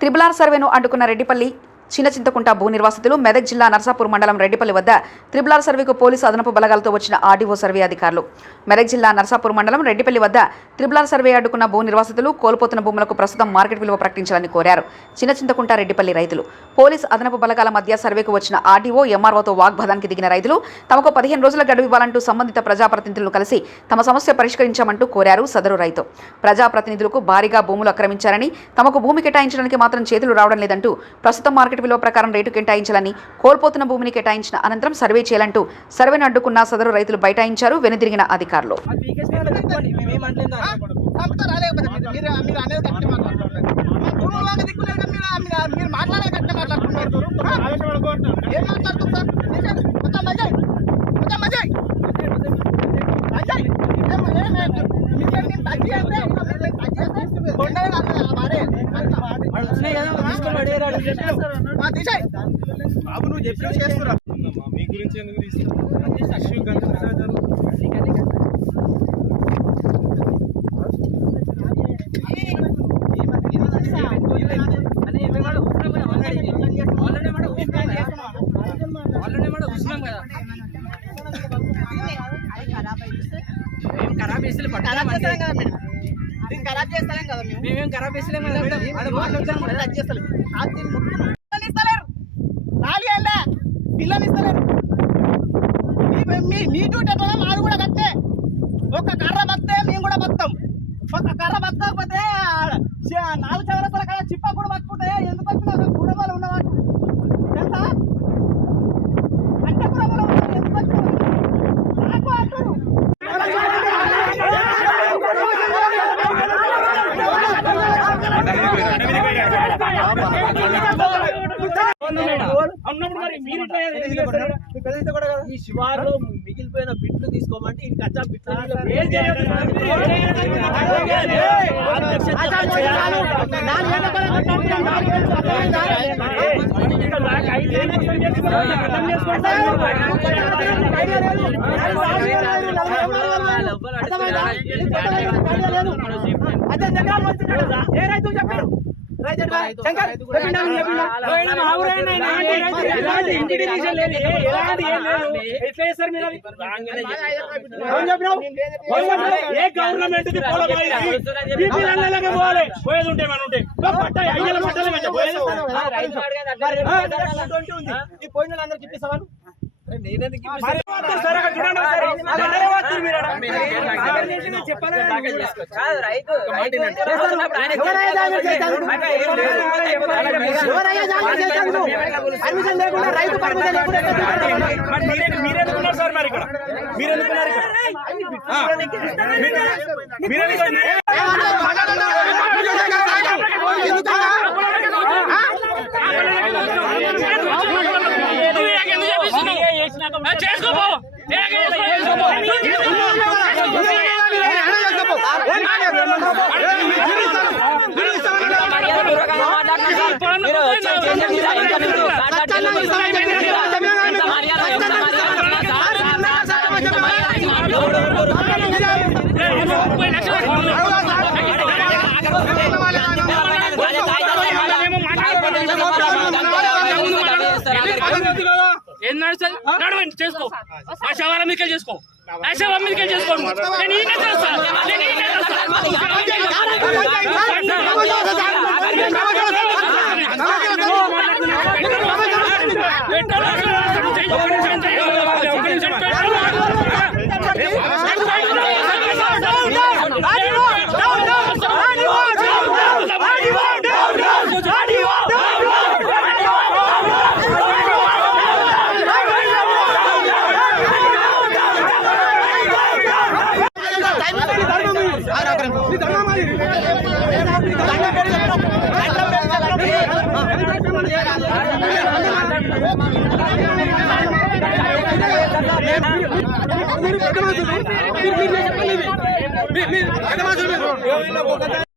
త్రిబులార్ సర్వేను అడ్డుకున్న రెడ్డిపల్లి చిన్న చింతకుంట భూ నిర్వాసితులు మెదక్ జిల్లా నర్సాపూర్ మండలం రెడ్డిపల్లి వద్ద త్రిబులార్ సర్వేకు పోలీసు అదనపు బలగాలతో వచ్చిన ఆర్డీఓ సర్వే అధికారులు. మెదక్ జిల్లా నర్సాపూర్ మండలం రెడ్డిపల్లి వద్ద త్రిబులార్ సర్వే అడ్డుకున్న భూ నిర్వాసితులు కోల్పోతున్న భూములకు ప్రస్తుతం మార్కెట్ విలువ ప్రకటించాలని కోరారు. చిన్న చింతకుంట రెడ్డిపల్లి రైతులు. పోలీసు అదనపు బలగాల మధ్య సర్వేకు వచ్చిన ఆర్డీఓ ఎంఆర్ఓతో వాగ్వాదానికి దిగిన రైతులు తమకు పదిహేను రోజుల గడువు ఇవ్వాలంటూ సంబంధిత ప్రజాప్రతినిధులను కలిసి తమ సమస్య పరిష్కరించామంటూ కోరారు సదరు రైతు. ప్రజాప్రతినిధులకు భారీగా భూములు ఆక్రమించారని తమకు భూమి కేటాయించడానికి మాత్రం చేతులు రావడం లేదంటూ ప్రస్తుతం మార్కెట్ విలువ ప్రకారం రేటు కేటాయించాలని కోల్పోతున్న భూమిని కేటాయించిన అనంతరం సర్వే చేయాలంటూ సర్వేను అడ్డుకున్న సదరు రైతులు బైఠాయించారు వెనుదిరిగిన అధికారులు. బాబు నువ్వు చెప్పిన చేస్తున్నా మీ గురించి ఎందుకు తీసుకున్నా అదే మేము కూడా దీన్ని ఖరాబ్ చేస్తాం కదా మేము. మేమేం ఖరాబ్ దీన్ని ముట్టుకున్నాం. పిల్లని ఇస్తలేరు పిల్లని మీ- మీ డ్యూటీ ఎట్లా మాది కూడా కట్టే. ఒక కర్ర బతే మేము కూడా బతాం ఒక కర్ర బతకపోతే నాలుగు చవరతల కదా చిప్ప కూడా పట్టుకుంటే ఎందుకు ఈ శివారులో మిగిలిపోయిన బిట్లు తీసుకోమంటే ఇది కచ్చా బిట్లు ఏ రైతు చెప్పారు ఏ- గవర్నమెంట్ పోల పోయేది ఉంటే మన ఉంటే పట్ట అయ్యల పట్టాలి పోయేది పోయిన వాళ్ళందరికీ ఇప్పిస్తావా? పర్మిషన్ లేకుండా రైతు పర్మిషన్ లేకుండా? మరి మీరే మీరే సార్ మరి ఇక్కడ మీరు ఇక్కడ ఏం నడుస్తుంది? నడవండి చేసుకో. ఆ శవాల మీకే చేసుకో. ఆ శవం మీదకే చేసుకోండి నేను ఈయన చేస్తాను నేను ఈయన చేస్తాను మీరు- మీరు చెప్పలేదు. మీరు- మీరు-